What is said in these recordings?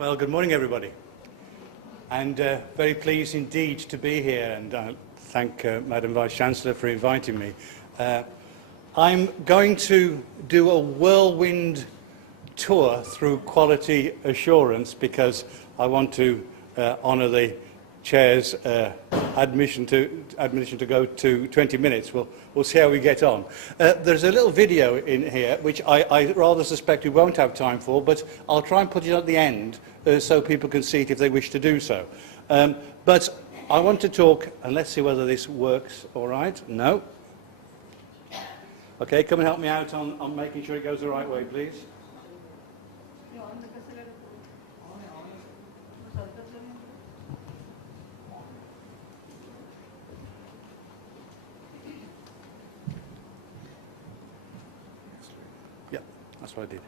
Well, good morning, everybody. And very pleased indeed to be here, and thank Madam Vice-Chancellor for inviting me. I'm going to do a whirlwind tour through quality assurance because I want to honour the Chair's admission to go to 20 minutes. We'll see how we get on. There's a little video in here which I rather suspect we won't have time for, but I'll try and put it at the end so people can see it if they wish to do so. But I want to talk, and let's see whether this works all right. No? Okay, come and help me out on making sure it goes the right way, please. Yeah, that's what I did.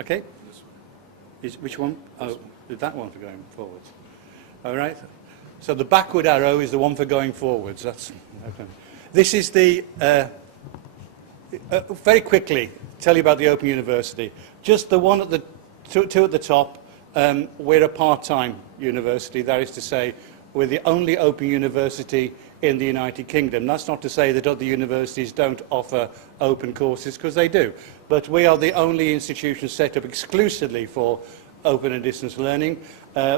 Okay. Which one? Oh, that one for going forwards. All right. So the backward arrow is the one for going forwards. That's okay. This is the very quickly tell you about the Open University. Just the one at the two at the top. We're a part-time university. That is to say, we're the only open university in the United Kingdom. That's not to say that other universities don't offer open courses, because they do. But we are the only institution set up exclusively for open and distance learning.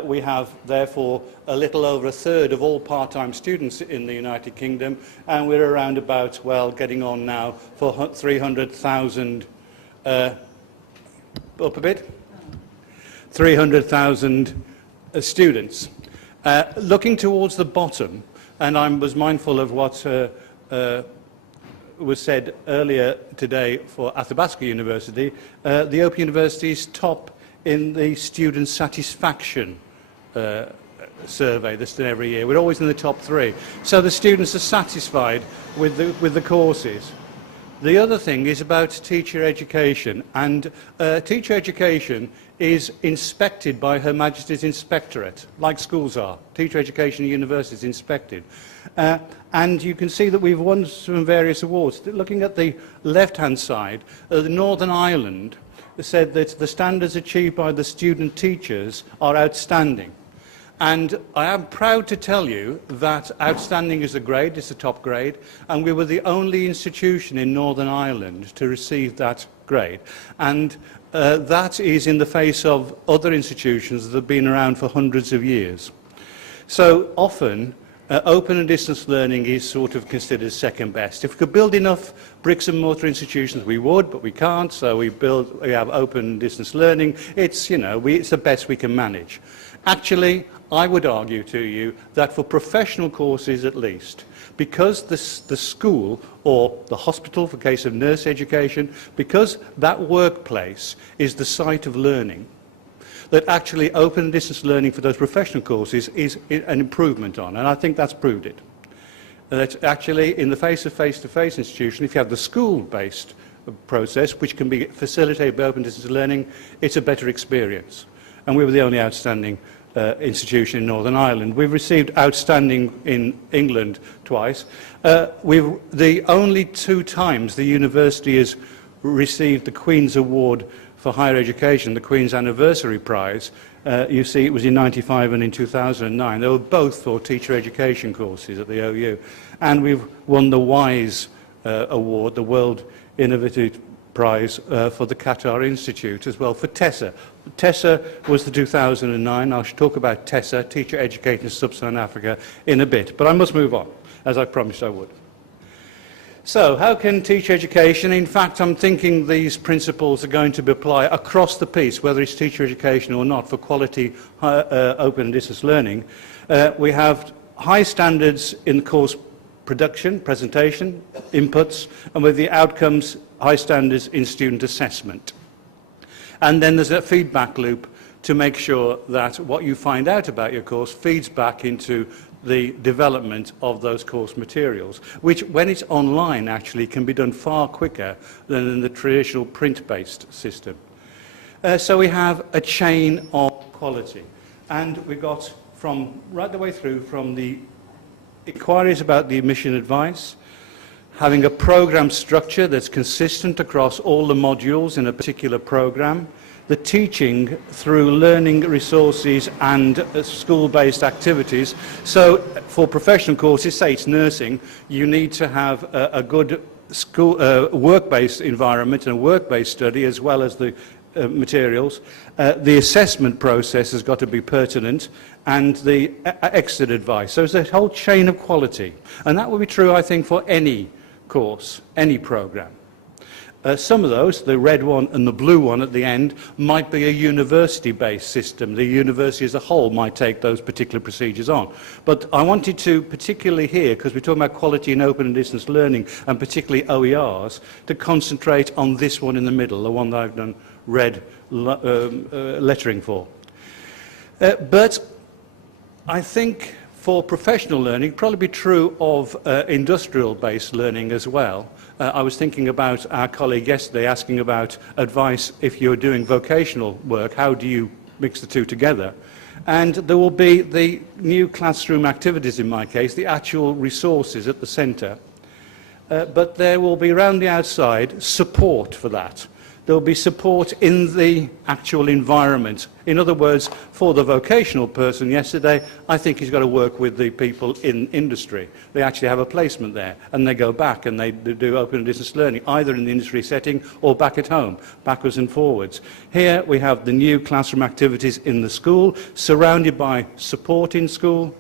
We have, therefore, a little over a third of all part-time students in the United Kingdom, and we're around about, well, getting on now for 300,000, up a bit? 300,000 students. Looking towards the bottom, and I was mindful of what was said earlier today for Athabasca University, the Open University is top in the student satisfaction survey that's done every year. We're always in the top 3. So the students are satisfied with the courses. The other thing is about teacher education, and teacher education is inspected by Her Majesty's Inspectorate, like schools are. Teacher education at universities is inspected. And you can see that we've won some various awards. Looking at the left-hand side, Northern Ireland said that the standards achieved by the student teachers are outstanding. And I am proud to tell you that outstanding is a grade, it's a top grade, and we were the only institution in Northern Ireland to receive that grade. And that is in the face of other institutions that have been around for hundreds of years. So often, open and distance learning is sort of considered second best. If we could build enough bricks and mortar institutions, we would, but we can't, so we have open and distance learning. It's, you know, it's the best we can manage. Actually, I would argue to you that for professional courses at least, because the school or the hospital, for case of nurse education, because that workplace is the site of learning, that actually open and distance learning for those professional courses is an improvement on, and I think that's proved it. That actually, in the face of face-to-face institution, if you have the school-based process, which can be facilitated by open and distance learning, it's a better experience. And we were the only outstanding institution in Northern Ireland. We've received outstanding in England twice. The only 2 times the university has received the Queen's Award for Higher Education, the Queen's Anniversary Prize. You see, it was in '95 and in 2009. They were both for teacher education courses at the OU. And we've won the WISE Award, the World Innovative Prize for the Qatar Institute as well, for TESSA. TESSA was the 2009. I should talk about TESSA, Teacher Education in Sub-Saharan Africa, in a bit. But I must move on, as I promised I would. So, how can teacher education, in fact, I'm thinking these principles are going to be applied across the piece, whether it's teacher education or not, for quality open and distance learning. We have high standards in course production, presentation, inputs, and with the outcomes, high standards in student assessment. And then there's a feedback loop to make sure that what you find out about your course feeds back into the development of those course materials, which, when it's online, actually can be done far quicker than in the traditional print-based system. So we have a chain of quality. And we've got from right the way through, from the inquiries about the admission advice, having a program structure that's consistent across all the modules in a particular program, the teaching through learning resources and school-based activities. So for professional courses, say it's nursing, you need to have a good school work-based environment and a work-based study as well as the materials. The assessment process has got to be pertinent, and the exit advice. So it's a whole chain of quality. And that will be true, I think, for any course, any program. Some of those, the red one and the blue one at the end, might be a university-based system. The university as a whole might take those particular procedures on. But I wanted to, particularly here, because we're talking about quality in open and distance learning, and particularly OERs, to concentrate on this one in the middle, the one that I've done red lettering for. But I think for professional learning, probably be true of industrial-based learning as well. I was thinking about our colleague yesterday asking about advice if you're doing vocational work, how do you mix the two together? And there will be the new classroom activities in my case, the actual resources at the centre. But there will be around the outside support for that. There will be support in the actual environment. In other words, for the vocational person yesterday, I think he's got to work with the people in industry. They actually have a placement there, and they go back and they do open and distance learning, either in the industry setting or back at home, backwards and forwards. Here we have the new classroom activities in the school, surrounded by support in school,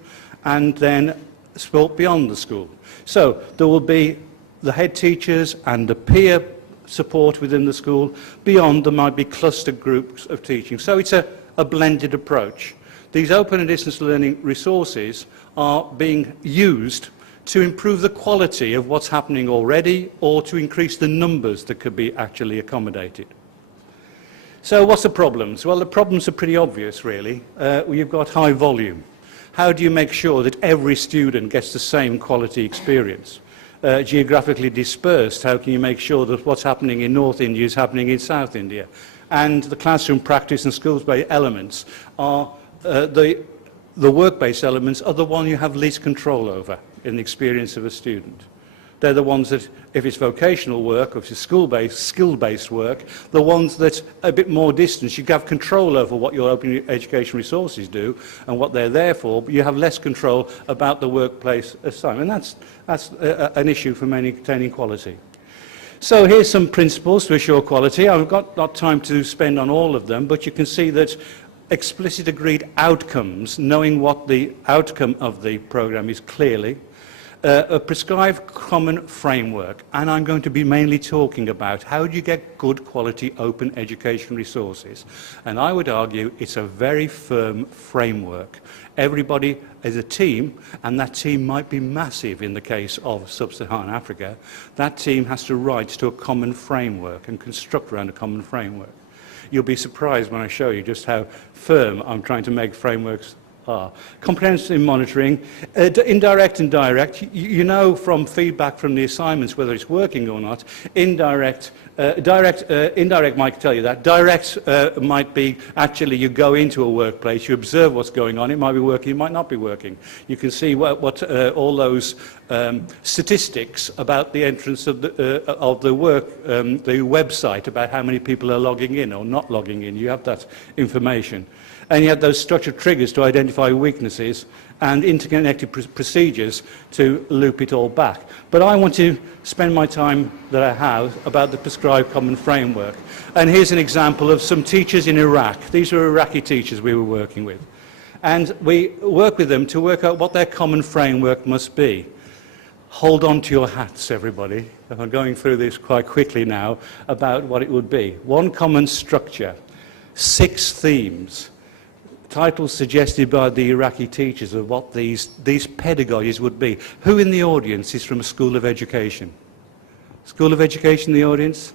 and then support beyond the school. So there will be the head teachers and the peer support within the school. Beyond, there might be cluster groups of teaching. So it's a blended approach. These open and distance learning resources are being used to improve the quality of what's happening already, or to increase the numbers that could be actually accommodated. So what's the problems? Well, the problems are pretty obvious, really. You've got high volume. How do you make sure that every student gets the same quality experience? Geographically dispersed, how can you make sure that what's happening in North India is happening in South India? And the classroom practice and schools-based elements are, the work-based elements are the one you have least control over in the experience of a student. They're the ones that, if it's vocational work, or if it's school-based, skill-based work, the ones that are a bit more distant. You have control over what your open education resources do and what they're there for, but you have less control about the workplace assignment. And that's an issue for maintaining quality. So here's some principles to assure quality. I've got not time to spend on all of them, but you can see that explicit agreed outcomes, knowing what the outcome of the program is clearly, a prescribed common framework, and I'm going to be mainly talking about how do you get good quality open education resources. And I would argue it's a very firm framework. Everybody is a team, and that team might be massive in the case of Sub-Saharan Africa. That team has to write to a common framework and construct around a common framework. You'll be surprised when I show you just how firm I'm trying to make frameworks are. Comprehensive monitoring, indirect and direct. You know from feedback from the assignments whether it's working or not. Indirect might tell you that. Direct might be actually you go into a workplace, you observe what's going on. It might be working, it might not be working. You can see what all those statistics about the entrance of the work, the website, about how many people are logging in or not logging in. You have that information. And you have those structured triggers to identify weaknesses and interconnected procedures to loop it all back. But I want to spend my time that I have about the prescribed common framework. And here's an example of some teachers in Iraq. These were Iraqi teachers we were working with. And we work with them to work out what their common framework must be. Hold on to your hats, everybody. I'm going through this quite quickly now about what it would be. One common structure, 6 themes, titles suggested by the Iraqi teachers of what these pedagogies would be. Who in the audience is from a school of education? School of education in the audience?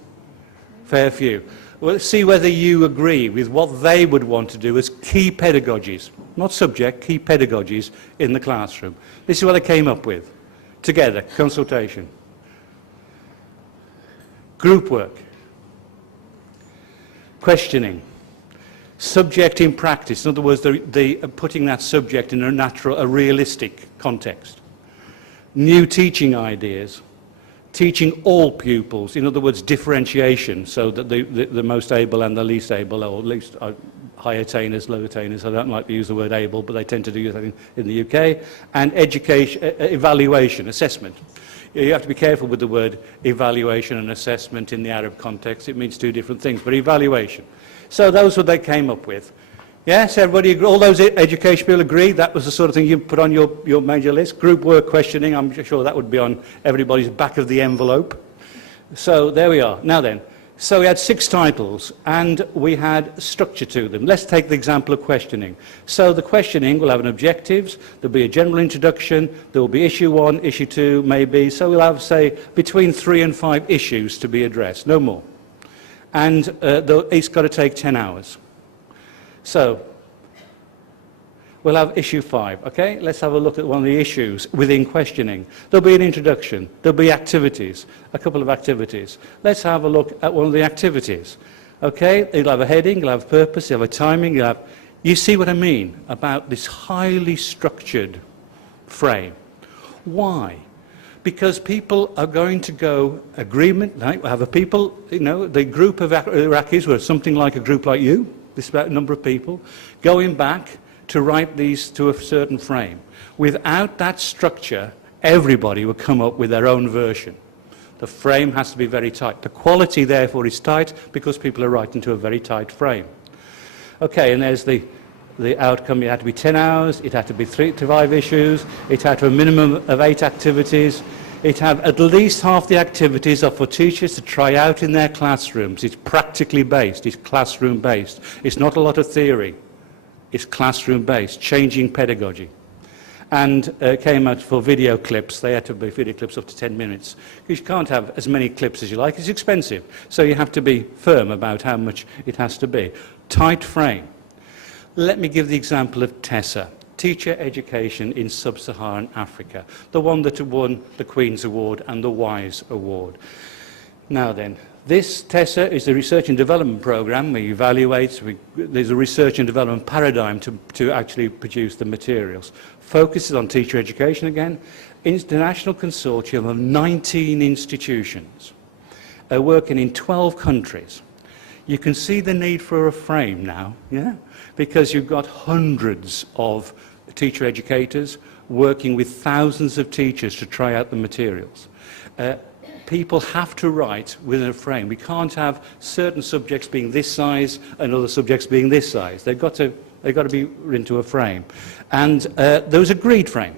Fair few. Well, let's see whether you agree with what they would want to do as key pedagogies, not subject, key pedagogies in the classroom. This is what I came up with. Together, consultation. Group work. Questioning. Subject in practice, in other words, putting that subject in a realistic context. New teaching ideas. teaching all pupils, in other words, differentiation, so that the most able and the least able, or at least high attainers, low attainers, I don't like to use the word able, but they tend to do that in the UK, and education, evaluation, assessment. You have to be careful with the word evaluation and assessment in the Arab context. It means two different things, but evaluation. So those were what they came up with. Yes, everybody, all those education people agree that was the sort of thing you put on your major list. Group work questioning, I'm sure that would be on everybody's back of the envelope. So there we are. Now then, so we had 6 titles and we had structure to them. Let's take the example of questioning. So the questioning will have an objectives, there'll be a general introduction, there will be issue 1, issue 2 maybe, so we'll have, say, between 3 and 5 issues to be addressed, no more. And it's got to take 10 hours. So, we'll have issue 5, okay? Let's have a look at one of the issues within questioning. There'll be an introduction, there'll be activities, a couple of activities. Let's have a look at one of the activities, okay? You'll have a heading, you'll have purpose, you'll have a timing, you see what I mean about this highly structured frame. Why? Because people are going to go agreement, right? We'll have a people, the group of Iraqis were something like a group like you, this about a number of people, going back to write these to a certain frame. Without that structure, everybody will come up with their own version. The frame has to be very tight. The quality, therefore, is tight because people are writing to a very tight frame. Okay, and there's the outcome. It had to be 10 hours, it had to be 3 to 5 issues, it had to have a minimum of 8 activities, it had at least half the activities are for teachers to try out in their classrooms. It's practically based, it's classroom based. It's not a lot of theory, it's classroom based, changing pedagogy. And came out for video clips. They had to be video clips up to 10 minutes. You can't have as many clips as you like, it's expensive. So you have to be firm about how much it has to be. Tight frame. Let me give the example of TESSA, Teacher Education in Sub-Saharan Africa, the one that won the Queen's Award and the WISE Award. Now then, this TESSA is a research and development program. We evaluate, there's a research and development paradigm to actually produce the materials. Focuses on teacher education again, international consortium of 19 institutions, working in 12 countries. You can see the need for a frame now, yeah? Because you've got hundreds of teacher educators working with thousands of teachers to try out the materials. People have to write within a frame. We can't have certain subjects being this size and other subjects being this size. They've got to be into a frame. And there was a agreed frame.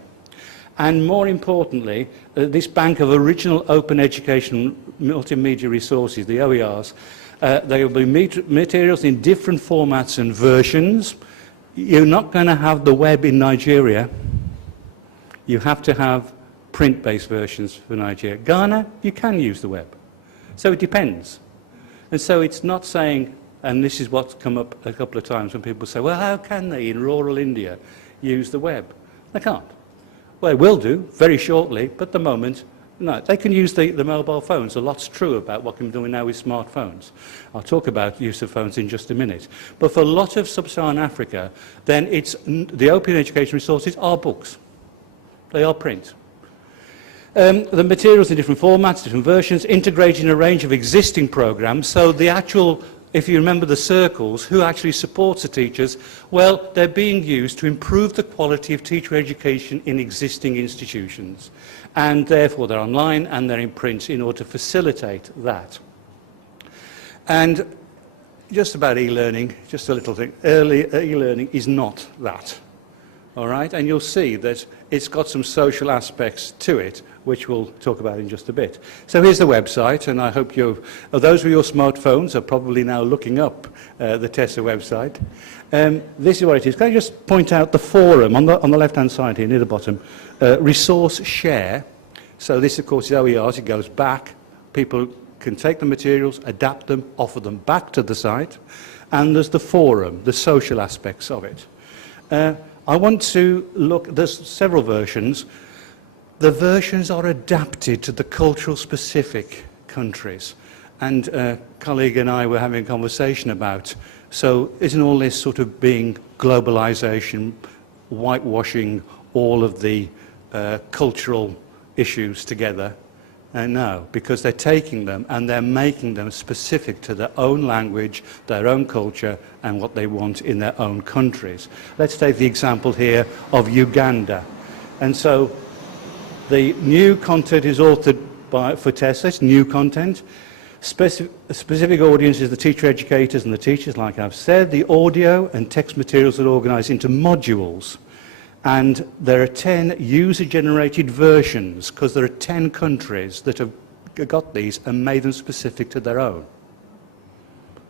And more importantly, this bank of original open education multimedia resources, the OERs, there will be materials in different formats and versions. You're not going to have the web in Nigeria. You have to have print-based versions for Nigeria. Ghana, you can use the web. So it depends. And so it's not saying, and this is what's come up a couple of times when people say, well, how can they in rural India use the web? They can't. Well, they will do very shortly, but at the moment, no, they can use the mobile phones. A lot's true about what can be doing now with smartphones. I'll talk about use of phones in just a minute. But for a lot of Sub-Saharan Africa, then it's the open education resources are books. They are print. The materials in different formats, different versions, integrating a range of existing programs. So the actual, if you remember the circles, who actually supports the teachers, well, they're being used to improve the quality of teacher education in existing institutions. And therefore they're online and they're in print in order to facilitate that. And just about e-learning, just a little thing, early e-learning is not that, all right? And you'll see that it's got some social aspects to it, which we'll talk about in just a bit. So here's the website, and I hope those with your smartphones are probably now looking up the TESSA website. This is what it is. Can I just point out the forum on the left-hand side here, near the bottom, resource share. So this, of course, is OERs. It goes back. People can take the materials, adapt them, offer them back to the site. And there's the forum, the social aspects of it. I want to look, there's several versions. The versions are adapted to the cultural specific countries. And a colleague and I were having a conversation about, so isn't all this sort of being globalization, whitewashing all of the cultural issues together? No, because they're taking them and they're making them specific to their own language, their own culture, and what they want in their own countries. Let's take the example here of Uganda. And so the new content is authored for TESSA, it's new content. Specific audience is the teacher educators and the teachers, like I've said. The audio and text materials are organised into modules. And there are 10 user-generated versions, because there are 10 countries that have got these and made them specific to their own.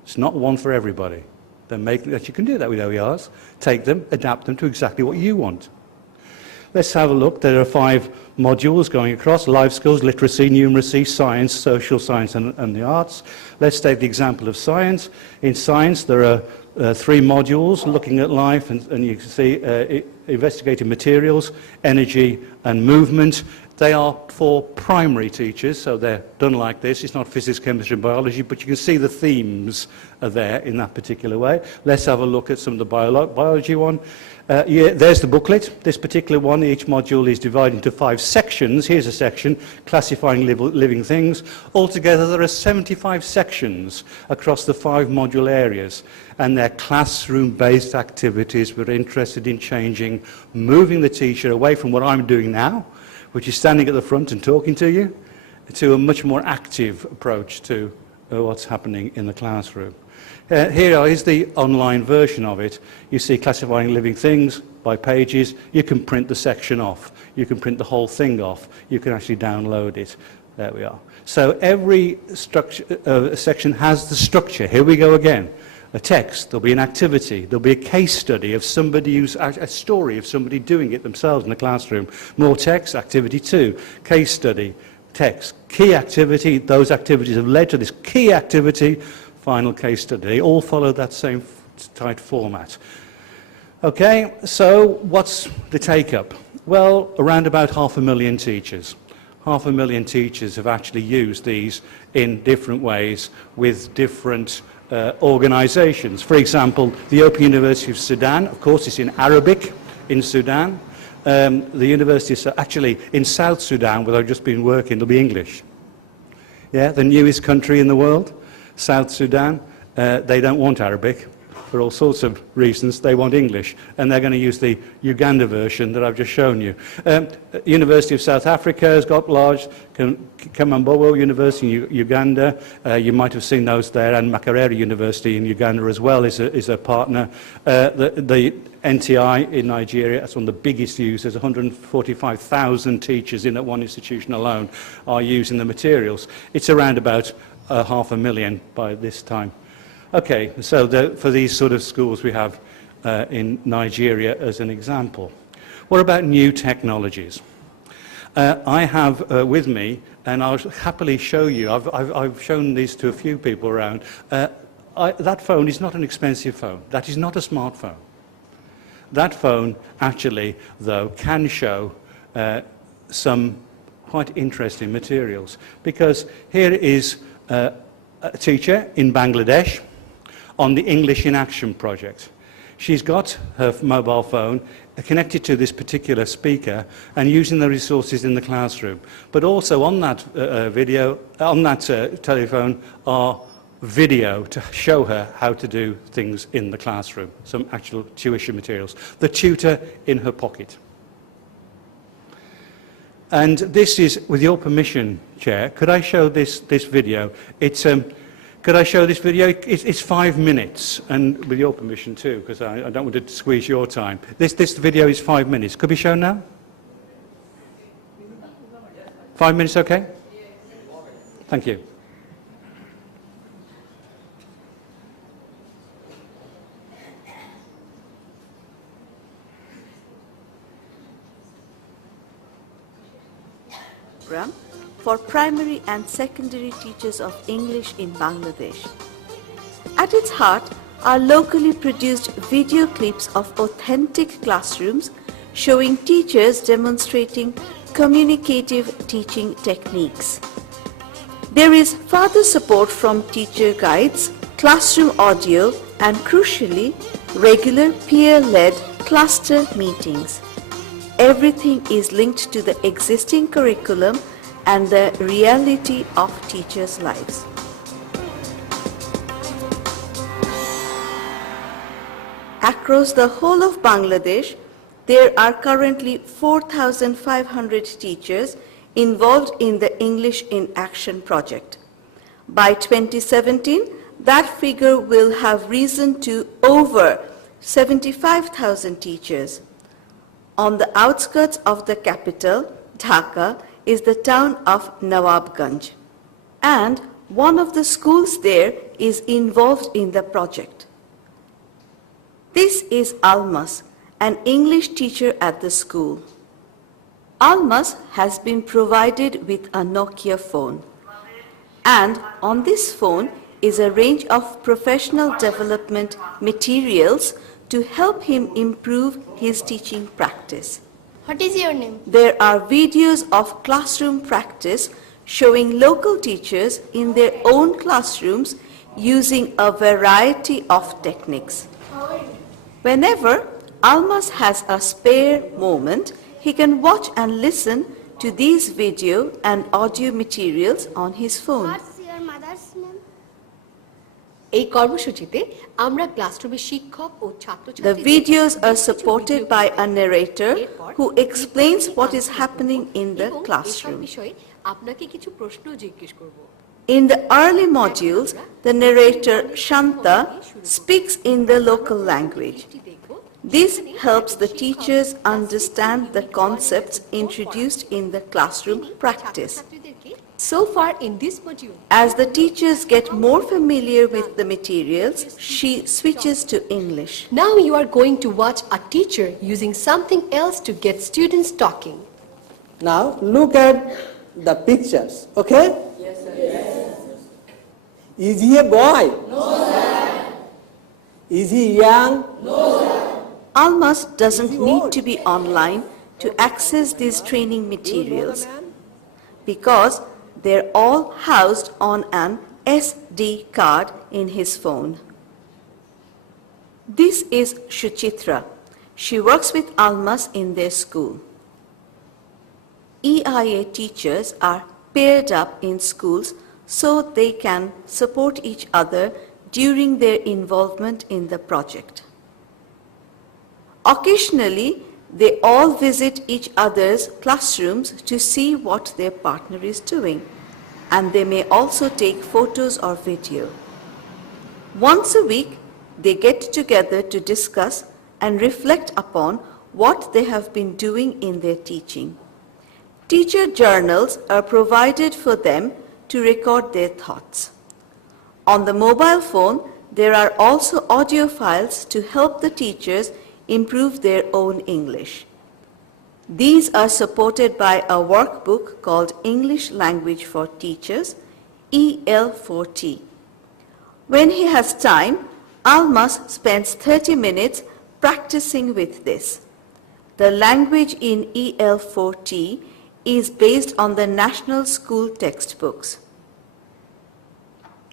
It's not one for everybody. They're making that. You can do that with OERs. Take them, adapt them to exactly what you want. Let's have a look. There are 5 modules going across: life skills, literacy, numeracy, science, social science, and the arts. Let's take the example of science. In science, there are 3 modules looking at life, and you can see investigative materials, energy, and movement. They are for primary teachers, so they're done like this. It's not physics, chemistry, and biology, but you can see the themes are there in that particular way. Let's have a look at some of the biology one. Yeah, there's the booklet. This particular one, each module is divided into 5 sections. Here's a section, classifying living things. Altogether, there are 75 sections across the 5 module areas, and they're classroom-based activities. We're interested in changing, moving the teacher away from what I'm doing now, which is standing at the front and talking to you, to a much more active approach to what's happening in the classroom. Here is the online version of it. You see classifying living things by pages. You can print the section off. You can print the whole thing off. You can actually download it. There we are. So every section has the structure. Here we go again. A text, there'll be an activity, there'll be a case study of somebody who's a story of somebody doing it themselves in the classroom. More text, activity 2, case study, text, key activity. Those activities have led to this key activity, final case study. They all follow that same tight format. Okay, so what's the take-up? Well, around about 500,000 teachers. 500,000 teachers have actually used these in different ways with different organisations. For example, the Open University of Sudan, of course, it's in Arabic in Sudan. The university, actually in South Sudan, where I've just been working, there'll be English. Yeah, the newest country in the world, South Sudan, they don't want Arabic for all sorts of reasons. They want English, and they're going to use the Uganda version that I've just shown you. University of South Africa has got large, Kamambogo University in Uganda, you might have seen those there, and Makerere University in Uganda as well is a partner. The NTI in Nigeria, that's one of the biggest users. 145,000 teachers in that one institution alone are using the materials. It's around about 500,000 by this time. Okay, so for these sort of schools we have in Nigeria as an example. What about new technologies? I have with me, and I'll happily show you, I've shown these to a few people around, that phone is not an expensive phone. That is not a smartphone. That phone actually, though, can show some quite interesting materials, because here is a teacher in Bangladesh on the English in Action project. She's got her mobile phone connected to this particular speaker and using the resources in the classroom. But also on that telephone are video to show her how to do things in the classroom, some actual tuition materials. The tutor in her pocket. And this is, with your permission, Chair, could I show this video? Could I show this video? It's 5 minutes, and with your permission too, because I don't want to squeeze your time. This video is 5 minutes. Could be shown now? 5 minutes, okay? Thank you. For primary and secondary teachers of English in Bangladesh. At its heart are locally produced video clips of authentic classrooms showing teachers demonstrating communicative teaching techniques. There is further support from teacher guides, classroom audio, and crucially, regular peer-led cluster meetings. Everything is linked to the existing curriculum and the reality of teachers' lives. Across the whole of Bangladesh, there are currently 4,500 teachers involved in the English in Action project. By 2017, that figure will have risen to over 75,000 teachers. On the outskirts of the capital, Dhaka, is the town of Nawabganj, and one of the schools there is involved in the project. This is Almas, an English teacher at the school. Almas has been provided with a Nokia phone, and on this phone is a range of professional development materials to help him improve his teaching practice. What is your name? There are videos of classroom practice showing local teachers in their own classrooms using a variety of techniques. Whenever Almas has a spare moment, he can watch and listen to these video and audio materials on his phone. What's your mother's name? এই কর্মসূচিতে আমরা ক্লাসরুমে শিক্ষক ও The ছাত্রছাত্রীদের videos are কিছু supported video by a clip narrator এরপর who explains what is happening in the এবং এসব classroom. বিষয়ে আপনাকে কিছু প্রশ্ন জিজ্ঞেস করব। In the early modules, the narrator Shanta speaks in the local language. This helps the teachers understand the concepts introduced in the classroom practice. So far in this module, As the teachers get more familiar with the materials, she switches to English. now you are going to watch a teacher using something else to get students talking. Now look at the pictures, okay? Yes, sir. Is he a boy? No, sir. Is he young? No, sir. Almas doesn't need to be online to access these training materials because they're all housed on an SD card in his phone. This is Shuchitra. She works with Almas in their school. EIA teachers are paired up in schools so they can support each other during their involvement in the project. Occasionally, they all visit each other's classrooms to see what their partner is doing, and they may also take photos or video. Once a week, they get together to discuss and reflect upon what they have been doing in their teaching. Teacher journals are provided for them to record their thoughts. On the mobile phone, there are also audio files to help the teachers improve their own English. These are supported by a workbook called English Language for Teachers, EL4T. When he has time, Almas spends 30 minutes practicing with this. The language in EL4T is based on the national school textbooks.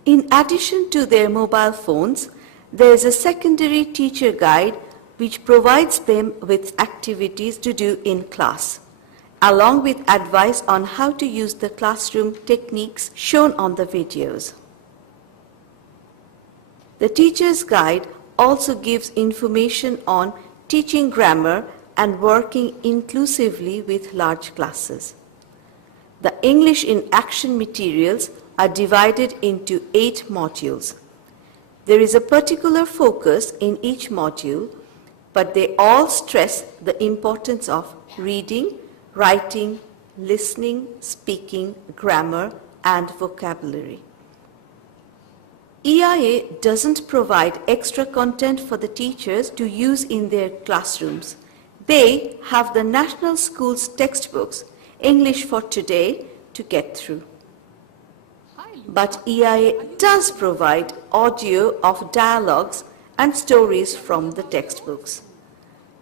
In addition to their mobile phones, there is a secondary teacher guide which provides them with activities to do in class, along with advice on how to use the classroom techniques shown on the videos. The teacher's guide also gives information on teaching grammar and working inclusively with large classes. The English in Action materials are divided into 8 modules. There is a particular focus in each module, but they all stress the importance of reading, writing, listening, speaking, grammar, and vocabulary. EIA doesn't provide extra content for the teachers to use in their classrooms. They have the national school's textbooks, English for Today, to get through. But EIA does provide audio of dialogues and stories from the textbooks.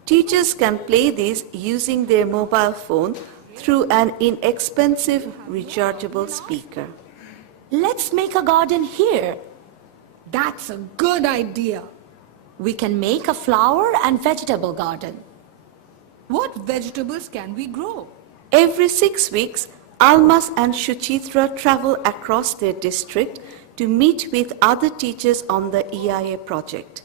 Teachers can play these using their mobile phone through an inexpensive rechargeable speaker. Let's make a garden here. That's a good idea. We can make a flower and vegetable garden. What vegetables can we grow? Every 6 weeks, Almas and Shuchitra travel across their district to meet with other teachers on the EIA project.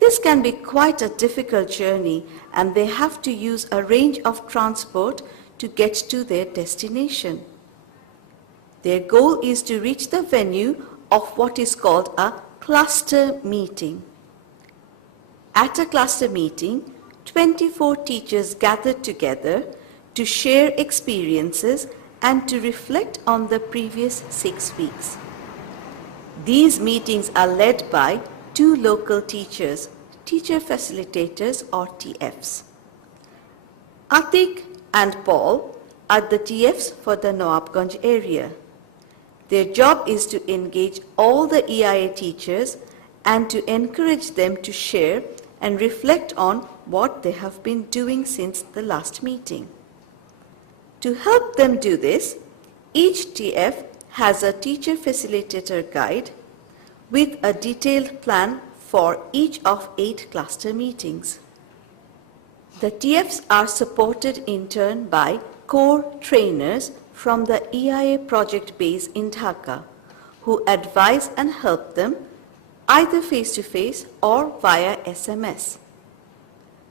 This can be quite a difficult journey, and they have to use a range of transport to get to their destination. Their goal is to reach the venue of what is called a cluster meeting. At a cluster meeting, 24 teachers gathered together to share experiences and to reflect on the previous 6 weeks. These meetings are led by 2 local teachers, teacher facilitators or TFs. Atik and Paul are the TFs for the Nawabganj area. Their job is to engage all the EIA teachers and to encourage them to share and reflect on what they have been doing since the last meeting. To help them do this, each TF has a teacher facilitator guide with a detailed plan for each of 8 cluster meetings. The TFs are supported in turn by core trainers from the EIA project base in Dhaka, who advise and help them either face-to-face or via SMS.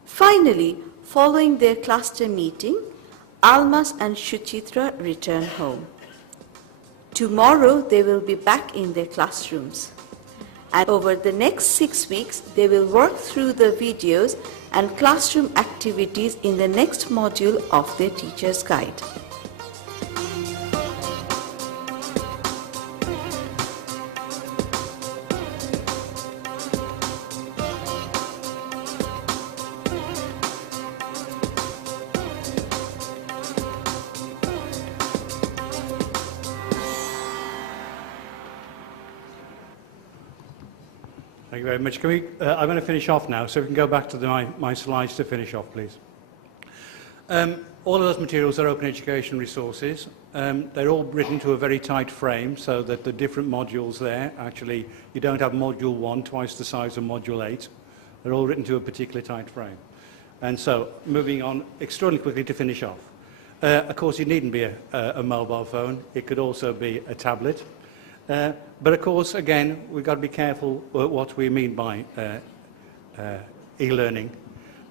Finally, following their cluster meeting, Almas and Shuchitra return home. Tomorrow they will be back in their classrooms. And over the next 6 weeks, they will work through the videos and classroom activities in the next module of their teacher's guide. Thank you very much. Can we, I'm going to finish off now, so we can go back to my slides to finish off, please. All of those materials are open education resources. They're all written to a very tight frame, so that the different modules there, actually, you don't have module 1 twice the size of module 8. They're all written to a particularly tight frame. And so, moving on extraordinarily quickly to finish off. Of course, it needn't be a mobile phone. It could also be a tablet. But of course, again, we've got to be careful what we mean by e-learning.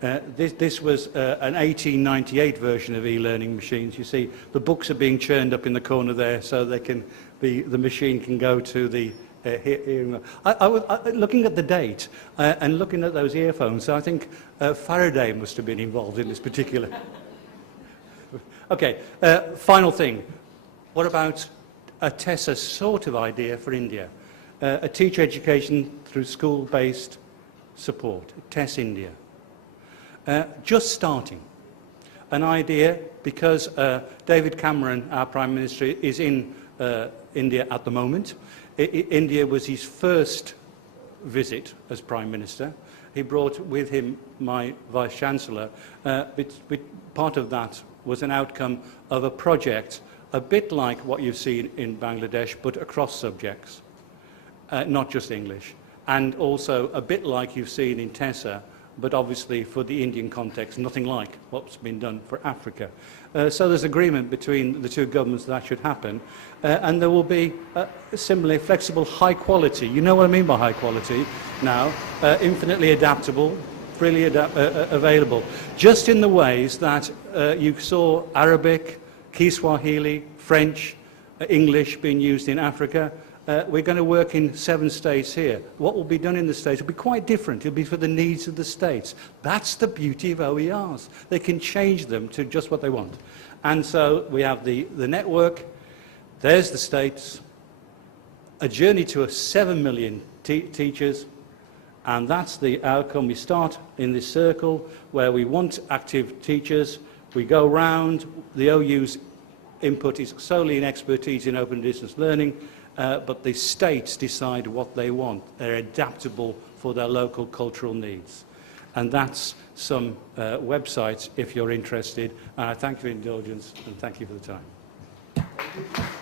This was an 1898 version of e-learning machines. You see, the books are being churned up in the corner there, so they can the machine can go to the hearing. I was looking at the date and looking at those earphones. So I think Faraday must have been involved in this particular. Okay, final thing. What about a TESSA sort of idea for India? A teacher education through school-based support, TESS India. Just starting. An idea because David Cameron, our Prime Minister, is in India at the moment. India was his first visit as Prime Minister. He brought with him my Vice-Chancellor. Part of that was an outcome of a project a bit like what you've seen in Bangladesh, but across subjects, not just English. And also a bit like you've seen in TESSA, but obviously for the Indian context, nothing like what's been done for Africa. So there's agreement between the 2 governments that should happen, and there will be similarly flexible, high quality. You know what I mean by high quality now, infinitely adaptable, freely available, just in the ways that you saw Arabic, Kiswahili, French, English being used in Africa. We're going to work in 7 states here. What will be done in the states will be quite different. It'll be for the needs of the states. That's the beauty of OERs. They can change them to just what they want. And so we have the network. There's the states. A journey to 7 million teachers. And that's the outcome. We start in this circle where we want active teachers. We go round. The OU's input is solely in expertise in open distance learning, but the states decide what they want. They're adaptable for their local cultural needs. And that's some websites if you're interested. And I thank you for your indulgence and thank you for the time.